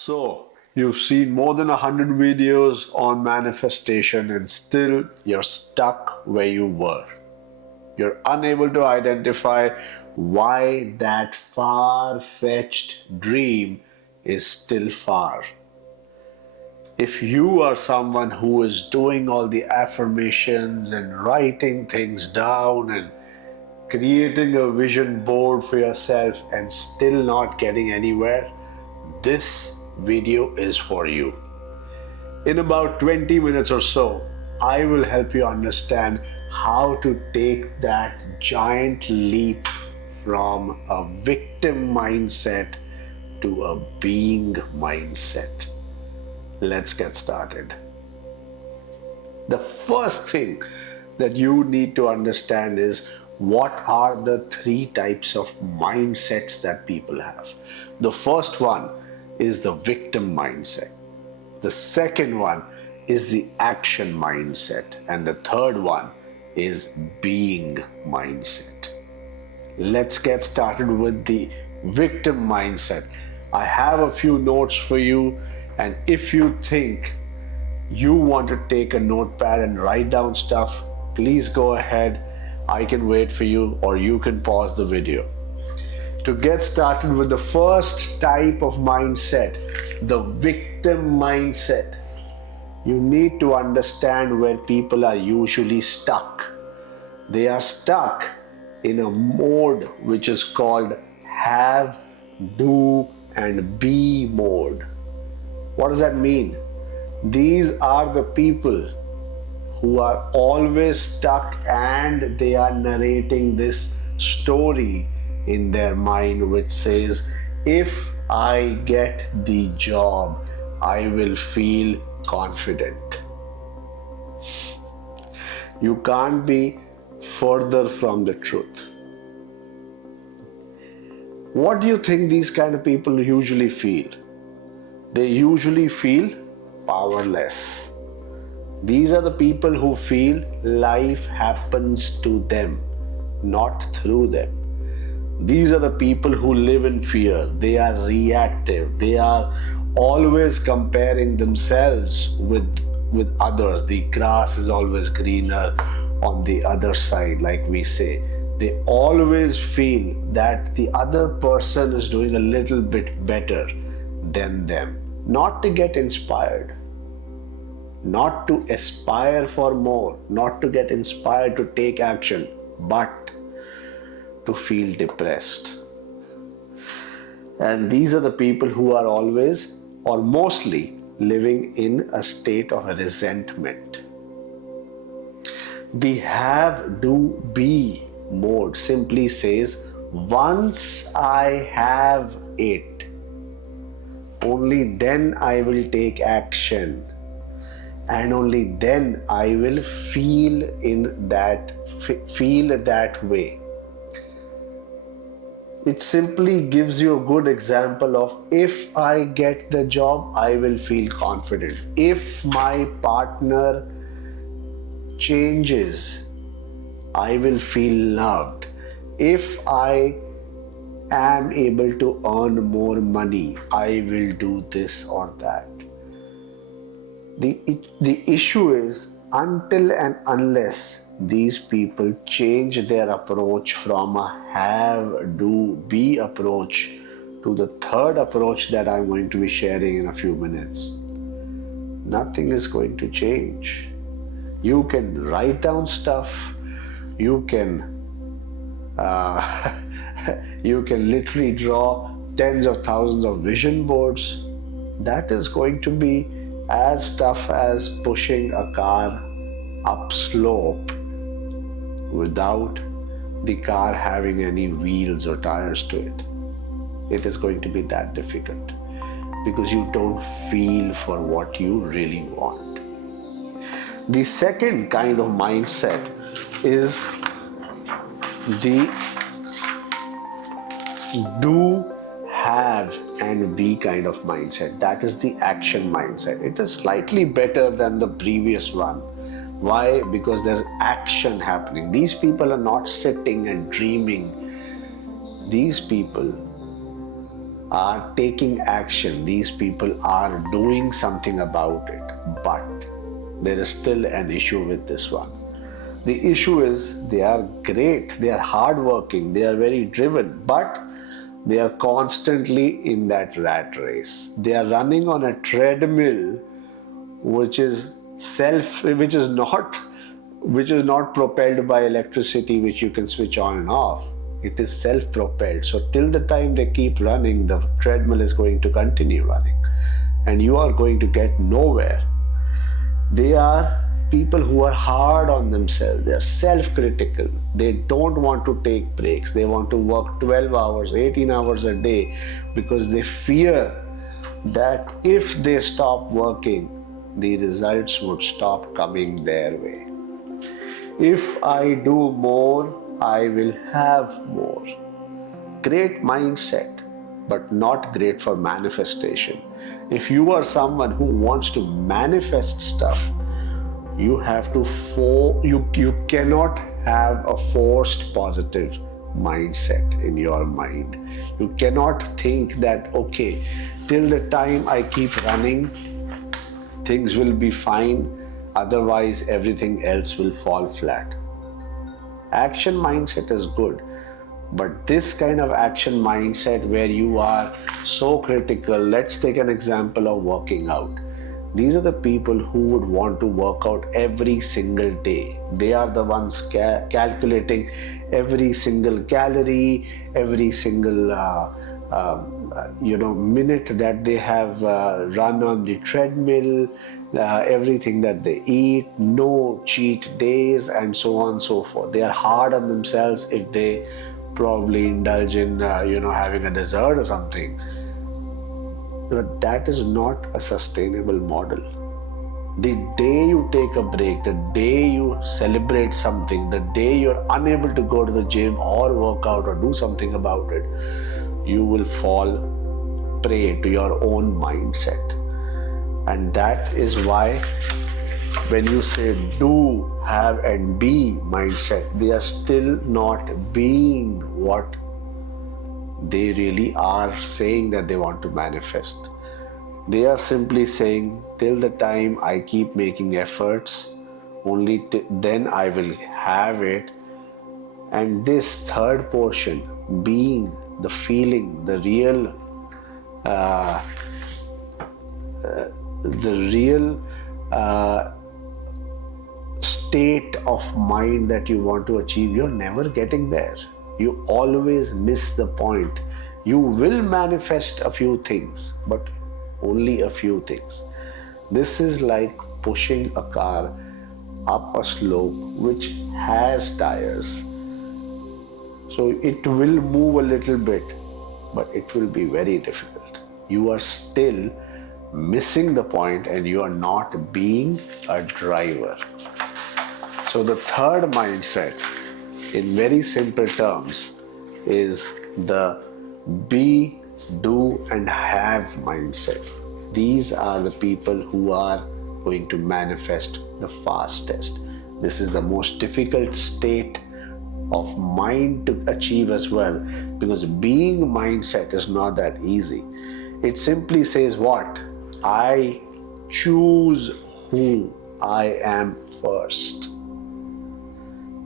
So, you've seen more than 100 videos on manifestation and still you're stuck where you were. You're unable to identify why that far-fetched dream is still far. If you are someone who is doing all the affirmations and writing things down and creating a vision board for yourself and still not getting anywhere, this video is for you. In about 20 minutes or so, I will help you understand how to take that giant leap from a victim mindset to a being mindset. Let's get started. The first thing that you need to understand is what are the three types of mindsets that people have. The first one is the victim mindset. The second one is the action mindset. And the third one is being mindset. Let's get started with the victim mindset. I have a few notes for you, and if you think you want to take a notepad and write down stuff, please go ahead. I can wait for you, or you can pause the video. To get started with the first type of mindset, the victim mindset, you need to understand where people are usually stuck. They are stuck in a mode which is called have, do, and be mode. What does that mean? These are the people who are always stuck and they are narrating this story in their mind which says, if I get the job, I will feel confident. You can't be further from the truth. What do you think these kind of people usually feel? They usually feel powerless. These are the people who feel life happens to them, not through them. These are the people who live in fear. They are reactive. They are always comparing themselves with others. The grass is always greener on the other side, like we say. They always feel that the other person is doing a little bit better than them. Not to get inspired, not to aspire for more, not to get inspired to take action, but to feel depressed. And these are the people who are always or mostly living in a state of resentment. The have, do, be mode simply says, once I have it, only then I will take action, and only then I will feel that way. It simply gives you a good example of, if I get the job, I will feel confident. If my partner changes, I will feel loved. If I am able to earn more money, I will do this or that. The issue is, until and unless these people change their approach from a have, do, be approach to the third approach that I'm going to be sharing in a few minutes, nothing is going to change. You can write down stuff, you can literally draw tens of thousands of vision boards. That is going to be as tough as pushing a car up slope without the car having any wheels or tires to it. It is going to be that difficult because you don't feel for what you really want. The second kind of mindset is the do, have, and be kind of mindset. That is the action mindset. It is slightly better than the previous one. Why? Because there's action happening. These people are not sitting and dreaming. These people are taking action. These people are doing something about it. But there is still an issue with this one. The issue is they are great, they are hardworking, they are very driven, but they are constantly in that rat race. They are running on a treadmill which is not propelled by electricity, which you can switch on and off. It is self-propelled. So till the time they keep running, the treadmill is going to continue running, and you are going to get nowhere. They are people who are hard on themselves. They are self-critical. They don't want to take breaks. They want to work 12 hours, 18 hours a day, because they fear that if they stop working, the results would stop coming their way. If I do more, I will have more. Great mindset, but not great for manifestation. If you are someone who wants to manifest stuff, you have to you cannot have a forced positive mindset in your mind. You cannot think that, okay, till the time I keep running, things will be fine, otherwise everything else will fall flat. Action mindset is good, but this kind of action mindset where you are so critical, let's take an example of working out. These are the people who would want to work out every single day. They are the ones calculating every single calorie, every single minute that they have run on the treadmill, everything that they eat, no cheat days, and so on and so forth. They are hard on themselves if they probably indulge in having a dessert or something. But that is not a sustainable model. The day you take a break, the day you celebrate something, the day you're unable to go to the gym or work out or do something about it, you will fall prey to your own mindset. And that is why when you say do, have, and be mindset, they are still not being what they really are saying that they want to manifest. They are simply saying, till the time I keep making efforts, only then I will have it. And this third portion, being, the feeling, the real state of mind that you want to achieve, you're never getting there. You always miss the point. You will manifest a few things, but only a few things. This is like pushing a car up a slope which has tires. So it will move a little bit, but it will be very difficult. You are still missing the point and you are not being a driver. So the third mindset, in very simple terms, is the be, do, and have mindset. These are the people who are going to manifest the fastest. This is the most difficult state of mind to achieve as well, because being mindset is not that easy. It simply says what? I choose who I am first.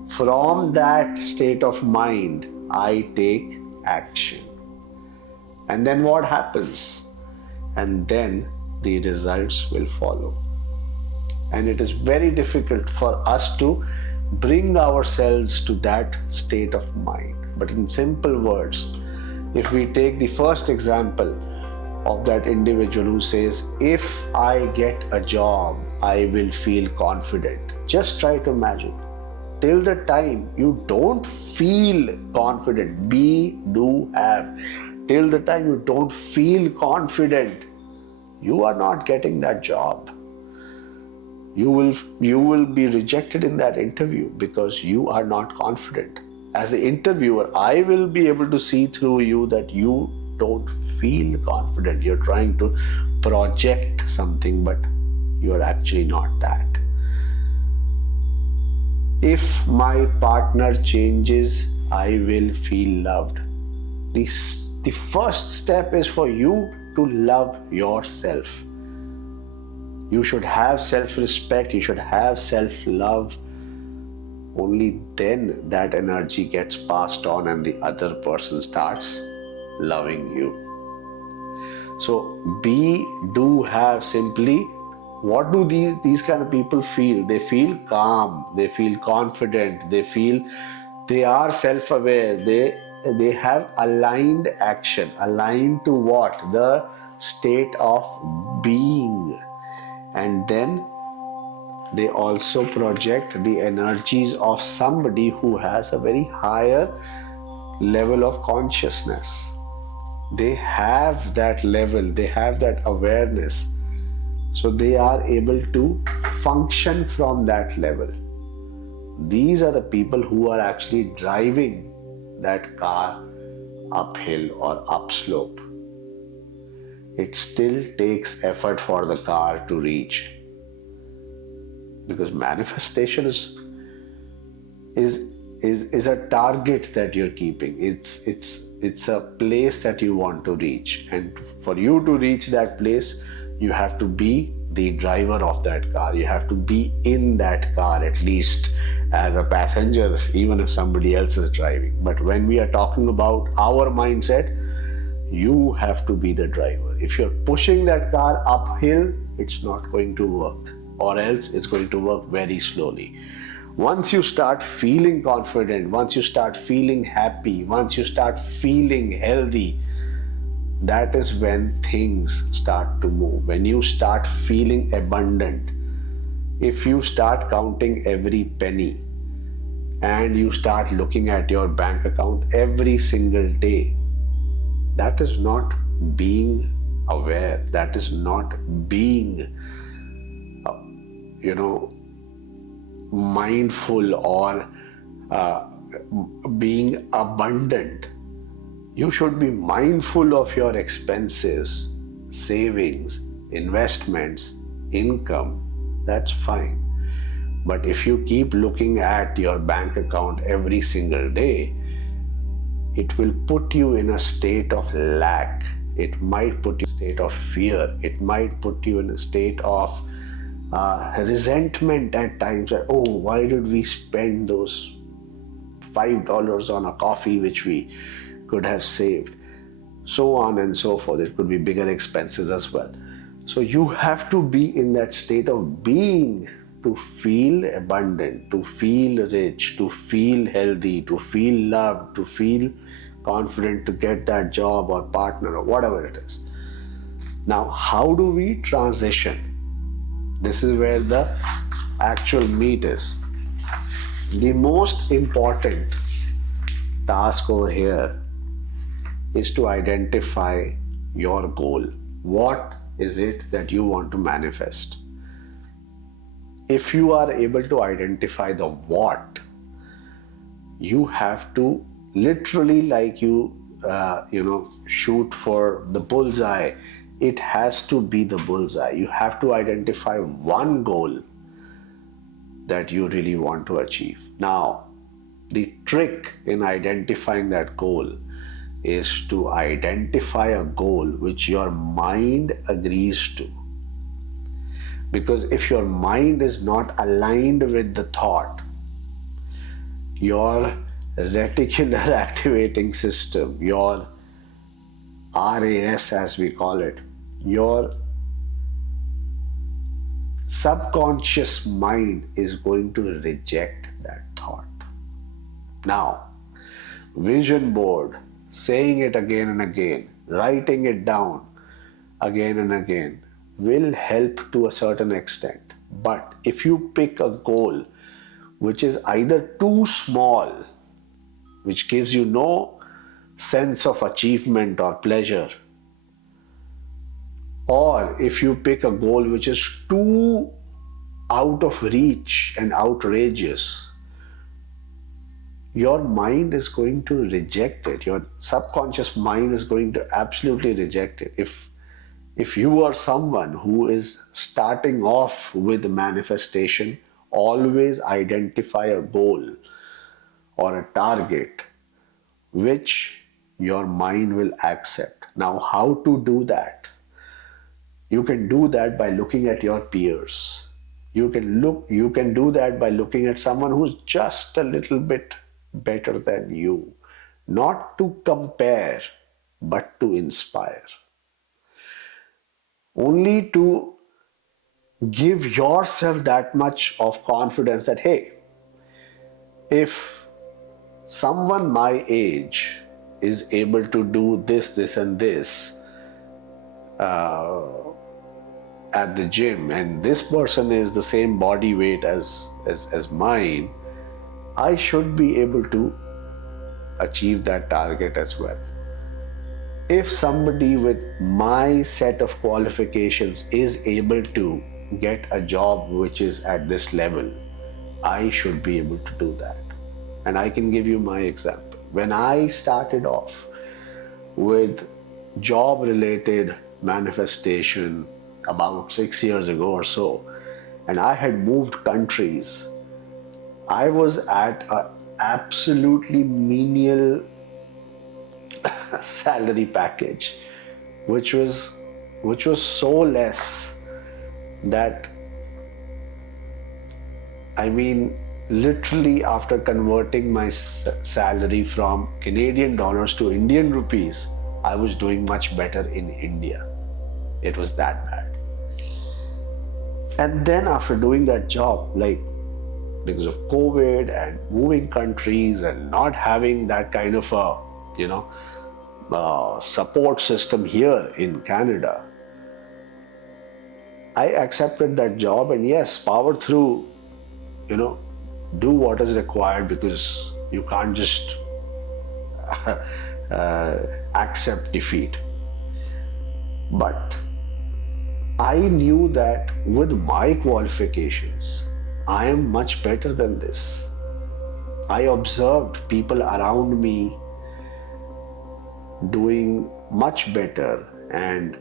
From that state of mind, I take action. And then what happens? And then the results will follow. And it is very difficult for us to bring ourselves to that state of mind. But in simple words, if we take the first example of that individual who says, if I get a job, I will feel confident. Just try to imagine. Till the time you don't feel confident, be, do, have. Till the time you don't feel confident, you are not getting that job. You will be rejected in that interview because you are not confident. As the interviewer, I will be able to see through you that you don't feel confident. You're trying to project something, but you're actually not that. If my partner changes, I will feel loved. The the first step is for you to love yourself. You should have self-respect, you should have self-love. Only then that energy gets passed on and the other person starts loving you. So be, do, have, simply. What do these kind of people feel? They feel calm, they feel confident, they are self-aware, they have aligned action. Aligned to what? The state of being. And then they also project the energies of somebody who has a very higher level of consciousness. They have that level, they have that awareness. So they are able to function from that level. These are the people who are actually driving that car uphill or upslope. It still takes effort for the car to reach, because manifestation is a target that you're keeping. It's a place that you want to reach, and for you to reach that place, you have to be the driver of that car. You have to be in that car, at least as a passenger, even if somebody else is driving. But when we are talking about our mindset, you have to be the driver. If you're pushing that car uphill, it's not going to work, or else it's going to work very slowly. Once you start feeling confident, once you start feeling happy, once you start feeling healthy, that is when things start to move. When you start feeling abundant, if you start counting every penny and you start looking at your bank account every single day, that is not being aware. That is not being, mindful or being abundant. You should be mindful of your expenses, savings, investments, income. That's fine. But if you keep looking at your bank account every single day, it will put you in a state of lack. It might put you in a state of fear. It might put you in a state of resentment at times. That, oh, why did we spend those $5 on a coffee which we could have saved? So on and so forth. It could be bigger expenses as well. So you have to be in that state of being to feel abundant, to feel rich, to feel healthy, to feel loved, to feel confident to get that job or partner or whatever it is. Now, how do we transition? This is where the actual meat is. The most important task over here is to identify your goal. What is it that you want to manifest? If you are able to identify the what, you have to literally, like you shoot for the bullseye. It has to be the bullseye. You have to identify one goal that you really want to achieve. Now, the trick in identifying that goal is to identify a goal which your mind agrees to. Because if your mind is not aligned with the thought, your reticular activating system, your RAS as we call it, your subconscious mind is going to reject that thought. Now, vision board, saying it again and again, writing it down again and again will help to a certain extent. But if you pick a goal which is either too small, which gives you no sense of achievement or pleasure, or if you pick a goal which is too out of reach and outrageous, your mind is going to reject it. Your subconscious mind is going to absolutely reject it. If you are someone who is starting off with manifestation, always identify a goal or a target which your mind will accept. Now, how to do that? You can do that by looking at your peers. You can do that by looking at someone who's just a little bit better than you. Not to compare, but to inspire. Only to give yourself that much of confidence that, hey, if someone my age is able to do this, this, and this at the gym, and this person is the same body weight as mine, I should be able to achieve that target as well. If somebody with my set of qualifications is able to get a job which is at this level, I should be able to do that. And I can give you my example. When I started off with job related manifestation about 6 years ago or so, and I had moved countries, I was at an absolutely menial salary package, which was so less that, I mean, literally after converting my salary from Canadian dollars to Indian rupees, I was doing much better in India. It was that bad. And then after doing that job, like because of COVID and moving countries and not having that kind of a, support system here in Canada, I accepted that job, and yes, power through, do what is required, because you can't just accept defeat. But I knew that with my qualifications, I am much better than this. I observed people around me doing much better, and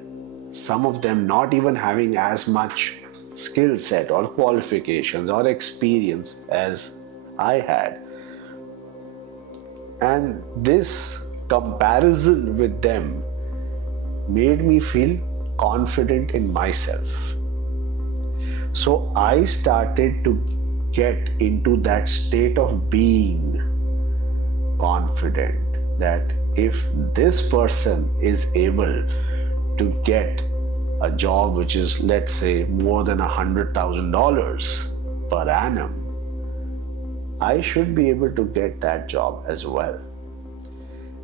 some of them not even having as much skill set or qualifications or experience as I had. And this comparison with them made me feel confident in myself. So I started to get into that state of being confident that if this person is able to get a job which is, let's say, more than $100,000 per annum, I should be able to get that job as well.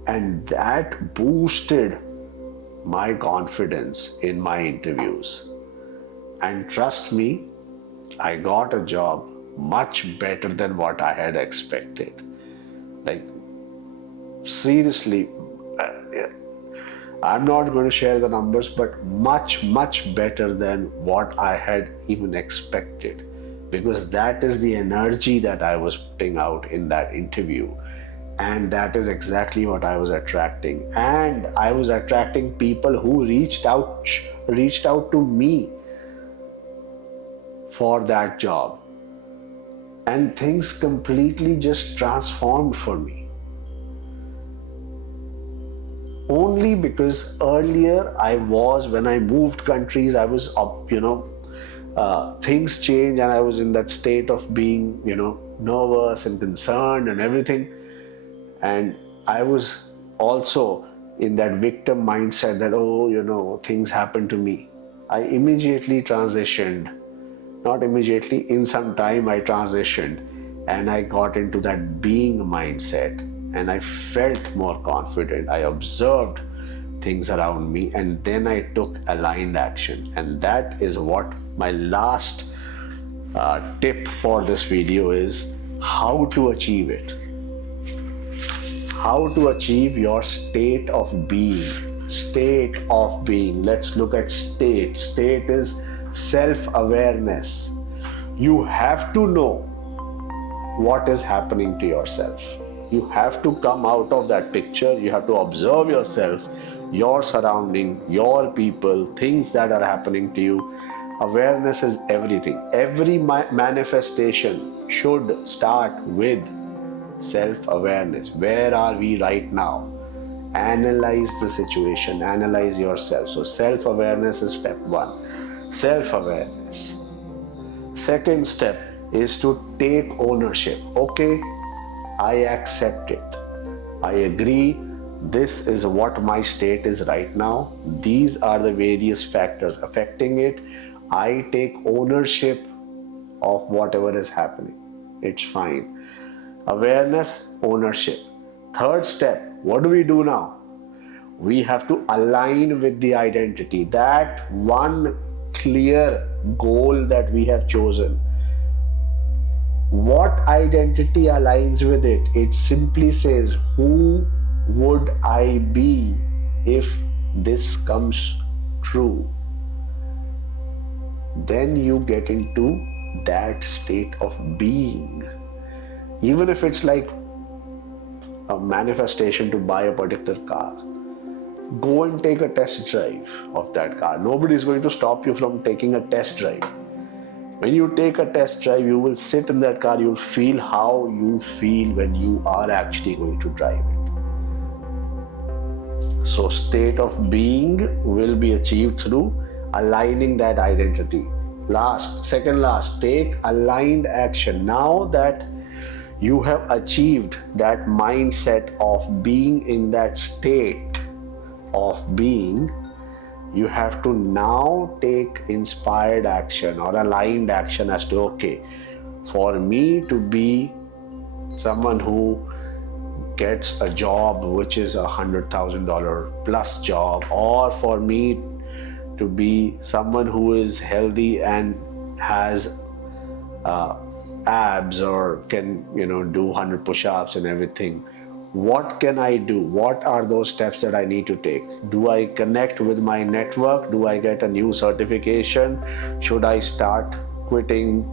And that boosted my confidence in my interviews. And trust me, I got a job much better than what I had expected. Like, seriously, I'm not going to share the numbers, but much, much better than what I had even expected, because that is the energy that I was putting out in that interview. And that is exactly what I was attracting. And I was attracting people who reached out to me for that job. And things completely just transformed for me. Only because earlier when I moved countries, I was things changed, and I was in that state of being, nervous and concerned and everything. And I was also in that victim mindset that, things happen to me. I immediately transitioned. Not immediately, in some time I transitioned, and I got into that being mindset, and I felt more confident. I observed things around me, and then I took aligned action. And that is what my last tip for this video is: how to achieve it. How to achieve your state of being. State of being. Let's look at state. State is self-awareness. You have to know what is happening to yourself. You have to come out of that picture. You have to observe yourself, your surrounding, your people, things that are happening to you. Awareness is everything. Every manifestation should start with self-awareness. Where are we right now? Analyze the situation, analyze yourself. So self-awareness is step one. Self-awareness. Second step is to take ownership. Okay, I accept it. I agree. This is what my state is right now. These are the various factors affecting it. I take ownership of whatever is happening. It's fine. Awareness, ownership. Third step, what do we do now? We have to align with the identity. That one clear goal that we have chosen. What identity aligns with it? It simply says, who would I be if this comes true? Then you get into that state of being. Even if it's like a manifestation to buy a particular car, go and take a test drive of that car. Nobody is going to stop you from taking a test drive. When you take a test drive, you will sit in that car, you'll feel how you feel when you are actually going to drive it. So state of being will be achieved through aligning that identity. Second last, take aligned action. Now that you have achieved that mindset of being in that state of being, you have to now take inspired action or aligned action as to, okay, for me to be someone who gets a job which is $100,000 plus job, or for me to be someone who is healthy and has abs or can do 100 push-ups and everything, what can I do? What are those steps that I need to take? Do I connect with my network? Do I get a new certification? Should I start quitting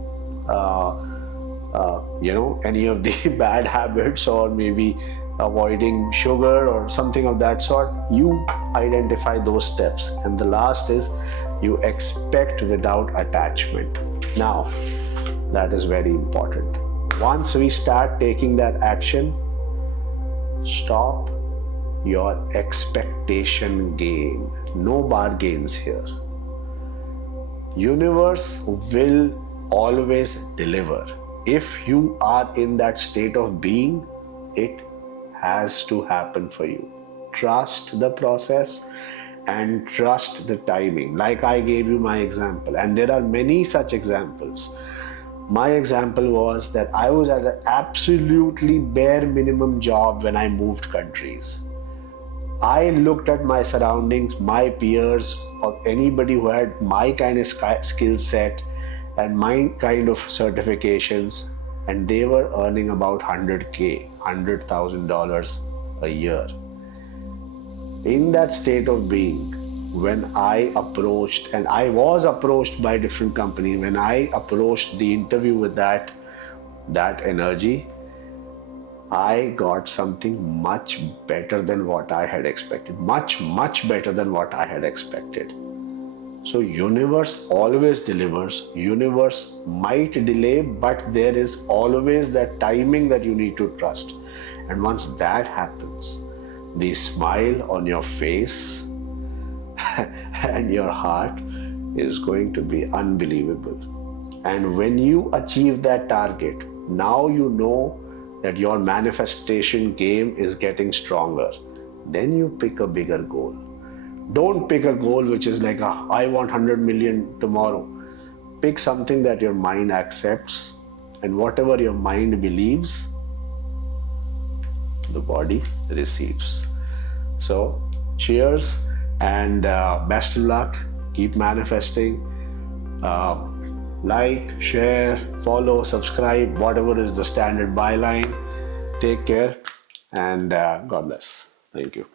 any of the bad habits, or maybe avoiding sugar or something of that sort? You identify those steps. And the last is you expect without attachment. Now, that is very important. Once we start taking that action, stop your expectation game. No bargains here. Universe will always deliver. If you are in that state of being, it has to happen for you. Trust the process and trust the timing. Like I gave you my example, and there are many such examples. My example was that I was at an absolutely bare minimum job when I moved countries. I looked at my surroundings, my peers, or anybody who had my kind of skill set and my kind of certifications, and they were earning about $100,000, $100,000 a year. In that state of being, when I approached, and I was approached by different companies, when I approached the interview with that energy, I got something much better than what I had expected. Much, much better than what I had expected. So universe always delivers. Universe might delay, but there is always that timing that you need to trust. And once that happens, the smile on your face and your heart is going to be unbelievable. And when you achieve that target, now you know that your manifestation game is getting stronger. Then you pick a bigger goal. Don't pick a goal which is like, I want 100 million tomorrow. Pick something that your mind accepts, and whatever your mind believes, the body receives. So, cheers and best of luck. Keep manifesting. Like, share, follow, subscribe, whatever is the standard byline. Take care and God bless. Thank you.